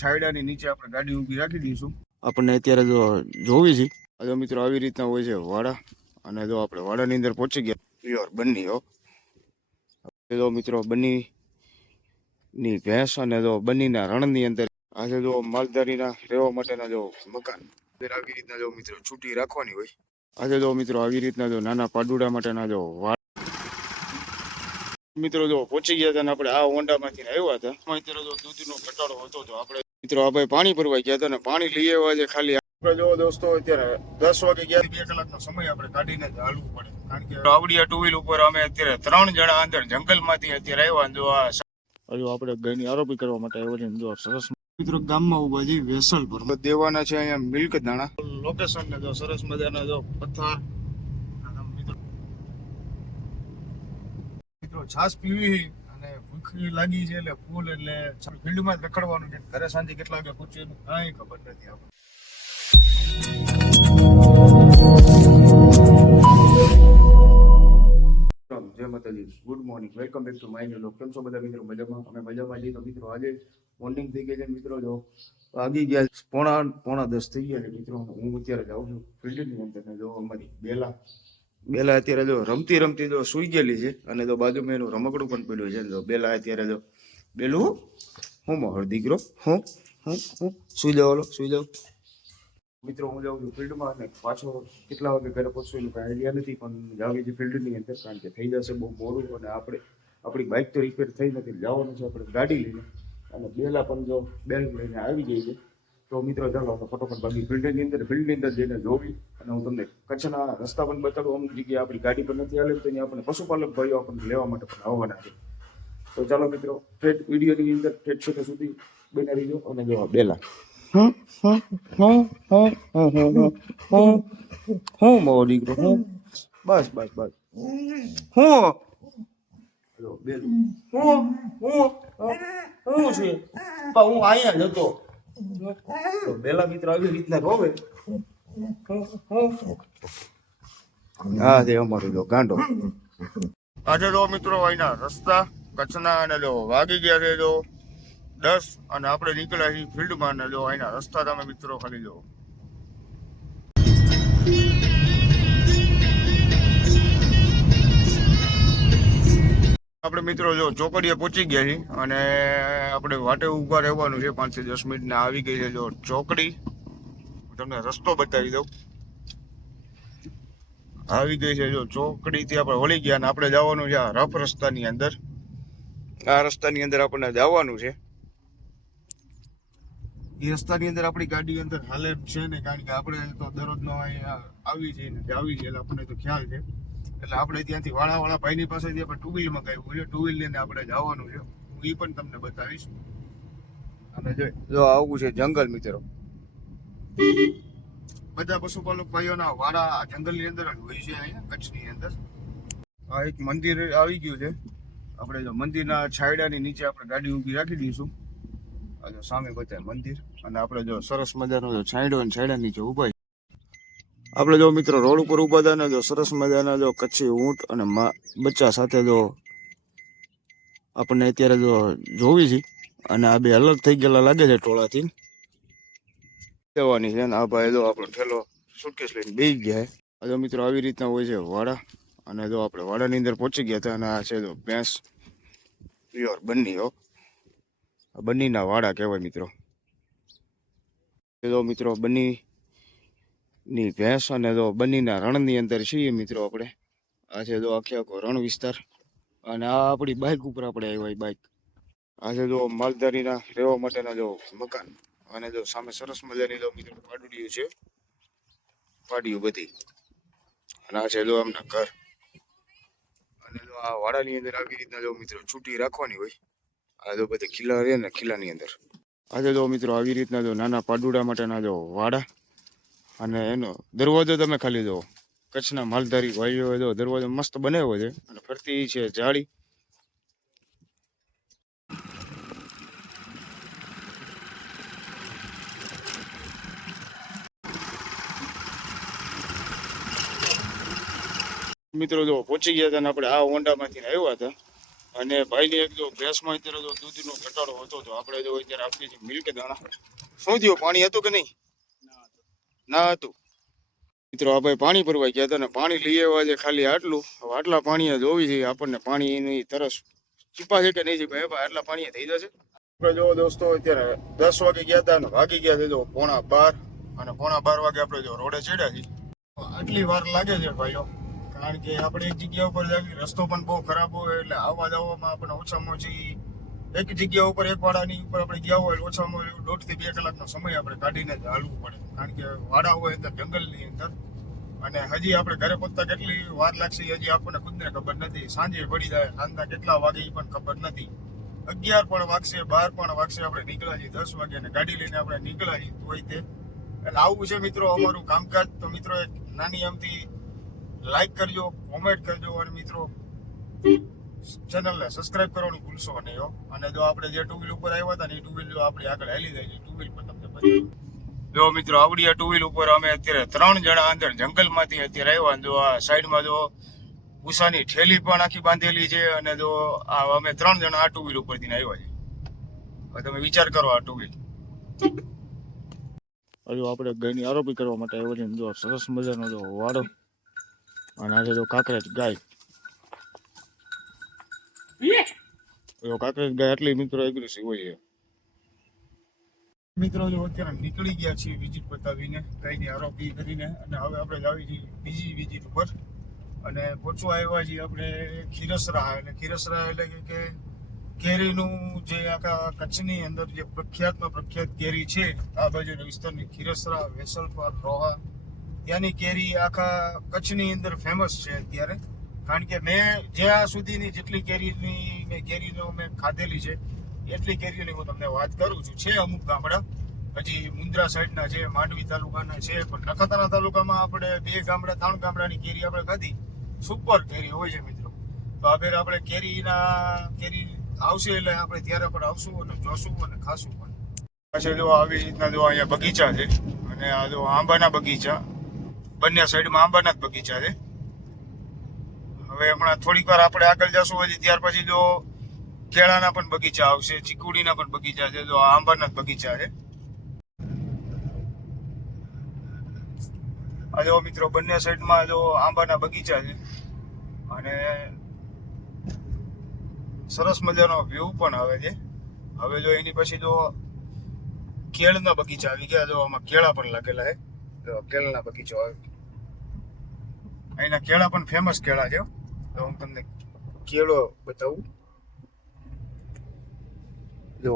છાયડાની નીચે આપણે ગાડી ઊભી રાખી દઈશું. આપણને અત્યારે જો જોવી છે આ મિત્રો આવી રીતના હોય છે વાડા. અને જો આપણે વાડાની અંદર પહોંચી ગયા પ્યોર બન્ની હો. જો મિત્રો બન્ની ની ભેંસ અને જો બન્નીના રણની અંદર આજે જો માલધારીના રહેવા માટેના જો મકાન આવી રીતના જો મિત્રો છૂટી રાખવાની હોય. આજે જો મિત્રો આવી રીતના જો નાના પાડુડા માટેના જો મિત્રો જો પહોંચી ગયા હતા ને આપણે આ હોન્ડામાંથી આવ્યા હતા. અત્યારે જો દૂધનો ઘટાડો હતો તો આપણે મિત્રો આ ભાઈ પાણી ભરવા ગયા હતા ને પાણી લઈ આવ્યા છે. ખાલી આપણે જો દોસ્તો અત્યારે 10 વાગે ગયા, 2 કલાકનો સમય આપણે કાઢીને જ હાલવું પડે. કારણ કે આવડિયા ટુ વ્હીલ ઉપર અમે અત્યારે 3 જણા અંદર જંગલમાંથી અત્યારે આવ્યા. જો આ હજુ આપણે ગાયની આરોપી કરવા માટે આવ્યો છે. જો સરસ મિત્રો ગામમાં ઉભા છે વેસલ પર દેવાના છે અહીંયા મિલ્ક દાણા. લોકેશન ને જો સરસ મજાના જો પથ્થર. મિત્રો છાસ પીવી અને ભૂખ લાગી છે એટલે ફૂલ એટલે ફિલ્ડમાં જ રખડવાનું છે. ઘરે સાંજે કેટલા વાગે પહોંચે એનું કાંઈ ખબર નથી આપણે. જય માતાજી, good morning, welcome back to my new vlog. કેમ છો બધા મિત્રો? મજામાં? અમે મજામાં છીએ. તો મિત્રો આજે મોર્નિંગ થઈ ગઈ છે મિત્રો. જો વાગી ગયા પોણા 10 થઈ ગયા છે મિત્રો. હું અત્યારે જાઉં છું ફિલ્ડની અંદર. જો અમારી બેલા અત્યારે જો રમતી જો સુઈ ગયેલી છે. અને જો બાજુમાં એનું રમકડું પણ પડ્યું છે. જો બેલા અત્યારે જો બેલું હું મારો દીકરો હું સુઈ જાવ મિત્રો. હું જાઉં છું ફિલ્ડમાં અને પાછો કેટલા વાગે ઘરે પહોંચું એનું કાંઈ આઈડિયા નથી. પણ જાવી છે ફિલ્ડની અંદર કારણ કે થઈ જશે બહુ મોડું. અને આપણી બાઇક તો રિપેર થઈ નથી, જવાનું છે આપણે ગાડી લઈને. અને બેલા પણ જો બેલ લઈને આવી ગઈ છે. તો મિત્રો ચાલો આપણે ફટોફટ ભાગી ફિલ્ડની અંદર જઈને જોવી. અને હું તમને કચ્છના રસ્તા પણ બતાડું. અમુક જગ્યાએ આપણી ગાડી પર નથી હાલે તો અહીંયા આપણે પશુપાલક ભાઈઓ આપણને લેવા માટે પણ આવવાના છે. તો ચાલો મિત્રો ઠેઠ વિડીયોની અંદર ઠેઠ છેલ્લે સુધી બની રહીજો. અને જો બેલા હું મારો દીકરો બસ હું બેલું હું છે હું અહીંયા જ હતો. બેલા મિત્રો આવી રીતના રોવે. હા તે અમારું જો ગાંડો. આજે જો મિત્રો અહીંના રસ્તા કચ્છના અને જો વાગી ગયા છે જો 10 અને આપણે નીકળ્યા છીએ ફિલ્ડમાં. ને જો અહીંના રસ્તા તમે મિત્રો ખાલી જો. આપણે મિત્રો જો ચોકડીએ પહોંચી ગયા છીએ અને આપણે વાટે ઊભા રહેવાનું છે. 5 થી 10 મિનિટ આવી ગઈ છે જો ચોકડી. તમને રસ્તો બતાવી દઉં. આવી ગઈ છે જો ચોકડીથી આપણે વળી ગયા અને આપણે જવાનું છે આ રફ રસ્તાની અંદર. આ રસ્તાની અંદર આપણને જવાનું છે. એ રસ્તાની અંદર આપણી ગાડી અંદર હાલે છે ને, કારણ કે આપણે તો દરરોજનો અહીંયા આવી છે ને જાવી છે એટલે આપણને તો ખ્યાલ છે. એટલે આપણે ત્યાંથી વાળા ભાઈની પાસેથી આપણે 2 વ્હીલ મંગાવ્યું છે. 2 વ્હીલ લઈને આપણે જવાનું છે. હું એ પણ તમને બતાવીશ. અને જો આવું છે જંગલ મિત્રો. બધા પશુપાલક ભાઈઓના વાડા આ જંગલની અંદર જ હોય છે અહીંયા કચ્છની અંદર. આ એક મંદિર આવી ગયું છે. આપણે જો મંદિરના છાયડાની નીચે આપણે ગાડી ઊભી રાખી દઈશું. આ જો સામે બતાવે મંદિર. અને આપણે જો સરસ મજાનો જો છાયડો અને છાયડા નીચે ઊભા. આપણે જો મિત્રો રોડ ઉપર ઊભા હતા ને જો સરસ મજાના જો કચ્છી ઊંટ અને બચ્ચા સાથે જો આપણને અત્યારે જો જોવી છે. અને આ બે અલગ થઈ ગયેલા લાગે છે ટોળાથી જવાની છે. અને આ ભાઈ જો આપણો ઠેલો સુટકેસ લઈને બેસી ગયા છે. આ જો મિત્રો આવી રીતના હોય છે વાડા. અને જો આપણે વાડાની અંદર પહોંચી ગયા હતા. અને આ છે જો ભેંસ પ્યોર બન્ની હો. બન્નીના વાડા કહેવાય મિત્રો. જો મિત્રો બન્ની ની ભેંસ અને જો બન્નીના રણની અંદર છીએ મિત્રો આપણે. આ છે જો આખો રણ વિસ્તાર. અને આ આપણી બાઇક ઉપર આપણે આવ્યા બાઇક. આ છે જો માલધારીના રહેવા માટેના જો મકાન. અને જો સામે સરસ મજાની જો મિત્રો પાડુડિયું છે, પાડિયું બધી. અને આ છે જો આમના ઘર. અને જો આ વાડાની અંદર આવી રીતના જો મિત્રો છૂટી રાખવાની હોય. આ જો બધી ખીલા રહે ને ખીલાની અંદર. આજે જો મિત્રો આવી રીતના જો નાના પાડુડા માટેના જો વાડા. અને એનો દરવાજો તમે ખાલી જો કચ્છના માલધારી ભાઈઓ જો દરવાજો મસ્ત બનાવ્યો છે. અને ફરતી છે જાળી. મિત્રો જો પહોંચી ગયા હતા ને આપણે આ હોન્ડામાંથી આવ્યા હતા. અને ભાઈની એક જો ભેંસમાં અત્યારે જો દૂધનો ઘટાડો હતો તો આપણે જો અત્યારે આપીએ છીએ મિલ્ક દાણા. શું થયું, પાણી હતું કે નહીં? ના હતું. મિત્રો આ ભાઈ પાણી ભરવા ગયા હતા ને પાણી લઈ આવ્યા છે ખાલી આટલું. હવે આટલા પાણી જોવી છે આપણને, પાણીની તરસ ચીપા છે કે નહીં ચીપા, એ ભાઈ આટલા પાણી થઈ જશે. આપણે જો દોસ્તો અત્યારે 10 વાગે ગયા હતા અને વાગી ગયા છે જો 11:15 અને 11:15 વાગે આપણે જો રોડે ચડ્યા છીએ. આટલી વાર લાગે છે ભાઈઓ, કારણ કે આપણે એક જગ્યા ઉપર જાવી, રસ્તો પણ બહુ ખરાબ હોય એટલે આવવા જવામાં આપણે ઓછામાં ઓછી એક જગ્યા ઉપર એક વાડાની ઉપર આપણે ગયા હોય ઓછામાં ઓછું 1.5 થી 2 કલાકનો સમય આપણે કાઢીને જ હાલવું પડે, કારણ કે વાડા હોય અંદર જંગલની અંદર. અને હજી આપણે ઘરે પહોંચતા કેટલી વાર લાગશે હજી આપણને ખુદને ખબર નથી. સાંજે પડી જાય, સાંજના કેટલા વાગે એ પણ ખબર નથી. 11 પણ વાગશે, 12 પણ વાગશે, આપણે નીકળ્યા છીએ 10 વાગે અને ગાડી લઈને આપણે નીકળ્યા છીએ હોય તે. એટલે આવું છે મિત્રો અમારું કામકાજ. તો મિત્રો એક નાની એમથી લાઈક કરજો, કોમેન્ટ કરજો અને મિત્રો ચેનલને સબસ્ક્રાઇબ કરવાનું ભૂલશો નહીં હો. અને જો આપણે જે 2 વ્હીલ ઉપર આવ્યા હતા ને એ 2 વ્હીલ જો આપણી આગળ હાલી જાય છે, 2 વ્હીલ પર તમને બતાવું. જો મિત્રો આવડી આ 2 વ્હીલ ઉપર અમે અત્યારે 3 જણા અંદર જંગલમાંથી અત્યારે આવ્યા. જો આ સાઈડમાં જો ઉષાની ઠેલી પણ આખી બાંધેલી છે અને જો આ અમે 3 જણા આ 2 વ્હીલ ઉપરથી આવ્યા છે. હવે તમે વિચાર કરો આ 2 વ્હીલ. હજુ આપણે ગાયની આરોપી કરવા માટે આવ્યો છે. જો સરસ મજાનો જો વાડો અને આજે જો કાંકરેજ ગાય. કાંકરેજ ગાય આટલી મિત્રો એગ્રેસિવ હોય છે. મિત્રો જો અત્યારે નીકળી ગયા છીએ વિઝિટ બતાવીને, ગાયની આરોપી કરીને, અને હવે આપણે જાવી છીએ બીજી વિઝિટ ઉપર. અને પહોંચવા આવ્યા છીએ આપણે ખીરસરા. એટલે ખીરસરા એટલે કે કેરીનું જે આખા કચ્છની અંદર જે પ્રખ્યાતમાં પ્રખ્યાત કેરી છે આ બાજુના વિસ્તારની, ખીરસરા, વેસલપાર, રોહા, ત્યાંની કેરી આખા કચ્છની અંદર ફેમસ છે અત્યારે. કારણ કે મેં જ્યાં સુધીની જેટલી કેરીનો મેં ખાધેલી છે એટલી કેરીઓની હું તમને વાત કરું છું. છે અમુક ગામડા હજી મુન્દ્રા સાઈડના છે, માંડવી તાલુકાના છે, પણ નખત્રાણા તાલુકામાં આપણે 2 ગામડા 3 ગામડાની કેરી આપણે ખાધી. સુપર કેરી હોય છે મિત્રો. તો આ ફેર આપણે કેરી આવશે એટલે આપણે ત્યારે પણ આવશું અને જોશું અને ખાશું પણ. પાછળ જો આવી રીતના જો અહીંયા બગીચા છે અને આ જો આંબાના બગીચા, બંને સાઈડમાં આંબાના જ બગીચા છે. હવે હમણાં થોડીક વાર આપણે આગળ જશું હજી, ત્યાર પછી જો કેળાના પણ બગીચા આવશે, ચીકુડીના પણ બગીચા છે, જો આંબાના જ બગીચા છે. આ જો મિત્રો બંને સાઈડમાં જો આંબાના બગીચા છે અને સરસ મજાનો વ્યૂ પણ આવે છે. હવે જો એની પછી જો કેળના બગીચા આવી ગયા. જો આમાં કેળા પણ લાગેલા છે, જો કેળના બગીચો આવે. અહીંના કેળા પણ ફેમસ કેળા છે. તો હું તમને કેળો બતાવું. જો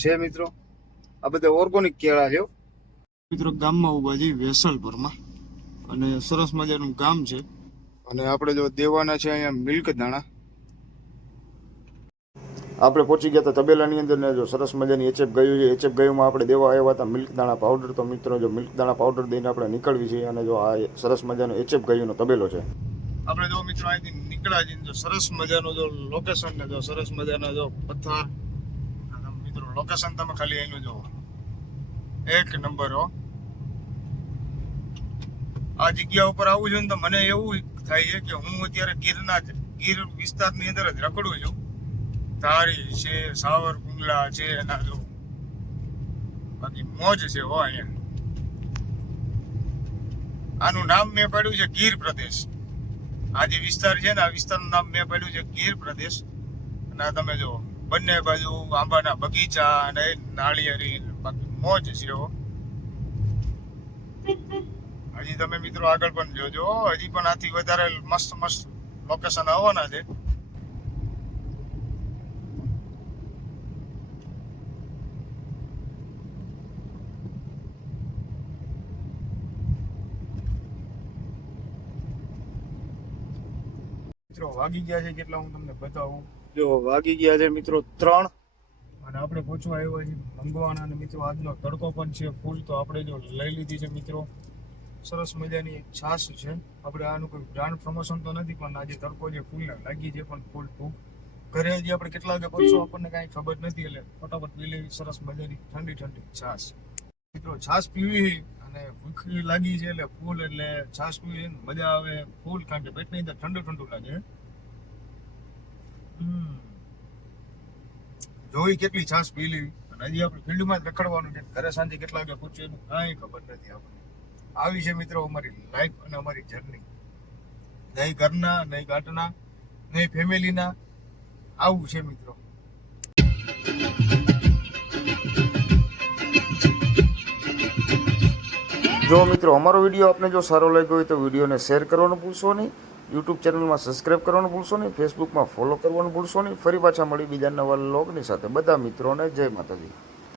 છે મિત્રો, આ બધા ઓર્ગોનિક કેળા છે મિત્રો. ગામમાં ઉભા છે વેસલપરમાં અને સરસ મજાનું ગામ છે. અને આપણે જો દેવાના છે અહીંયા મિલ્ક દાણા. આપણે પહોંચી ગયા હતા તબેલાની અંદર ને જો સરસ મજાની એચએફ ગયું છે. એચએફ ગયુંમાં આપણે દેવા આવ્યા હતા મિલ્ક દાણા પાવડર. તો મિત્રો જો મિલ્ક દાણા પાવડર દઈને આપણે નીકળવી છે. અને જો આ સરસ મજાનો એચએફ ગયુંનો તબેલો છે. આપણે જો મિત્રો અહીંથી નીકળ્યા છીએ જો સરસ મજાનું જો લોકેશન ને જો સરસ મજાના જો પથ્થર. મિત્રો લોકેશન તમે ખાલી અહીંનું જો એક નંબર હો. આ જગ્યા ઉપર આવું છું ને તો મને એવું થાય છે કે હું અત્યારે ગીર વિસ્તારની અંદર જ રખડું છું. ધારી છે, સાવરકુંડલા છે, એના જો બાકી મોજ છે હો અહીંયા. આનું નામ મેં પાડ્યું છે ગીર પ્રદેશ. આ જે વિસ્તાર છે ને આ વિસ્તારનું નામ મેં પાડ્યું છે ગીર પ્રદેશ. અને આ તમે જો બંને બાજુ આંબાના બગીચા અને નાળિયેરી, બાકી મોજ છે હો. હજી તમે મિત્રો આગળ પણ જોજો, હજી પણ આથી વધારે મસ્ત મસ્ત લોકેશન આવવાના છે. મિત્રો વાગી ગયા છે કેટલા હું તમને બતાવું. જો વાગી ગયા છે મિત્રો 3 અને આપણે પહોંચવા આવ્યા છીએ મંગવાણા. અને મિત્રો આજનો તડકો પણ છે ફૂલ. તો આપણે જો લઈ લીધી છે મિત્રો સરસ મજાની છાશ છે. આપણે આનું કોઈ બ્રાન્ડ પ્રમોશન તો નથી, પણ આજે તડકો જે ફૂલ લાગી છે પણ ફૂલ ટૂંક. ઘરે હજી આપણે કેટલા વાગે પહોંચશું આપણને કાંઈ ખબર નથી, એટલે ફટાફટ પી લેવી સરસ મજાની ઠંડી ઠંડી છાશ. મિત્રો છાશ પીવી અને ભૂખ લાગી છે એટલે ફૂલ, એટલે છાશ પીવી મજા આવે ફૂલ, કારણ કે પેટની અંદર ઠંડુ ઠંડુ લાગે. જોઈ કેટલી છાસ પી લેવી અને હજી આપણે ફિલ્ડમાં જ રખડવાનું છે. ઘરે સાંજે કેટલા વાગે પહોંચે એનું કાંઈ ખબર નથી આપણને. આવી છે મિત્રો અમારી લાઈફ અને અમારી જર્ની. નહીં ઘરના, નહીં ગાંઠના, નહીં ફેમિલીના. આવું છે મિત્રો. જો મિત્રો અમારો વિડીયો આપને જો સારો લાગ્યો હોય તો વિડીયોને શેર કરવાનું ભૂલશો નહીં. યુટ્યુબ ચેનલમાં સબસ્ક્રાઈબ કરવાનું ભૂલશો નહીં. ફેસબુકમાં ફોલો કરવાનું ભૂલશો નહીં. ફરી પાછા મળી બીજા નવા વ્લોગની સાથે. બધા મિત્રોને જય માતાજી.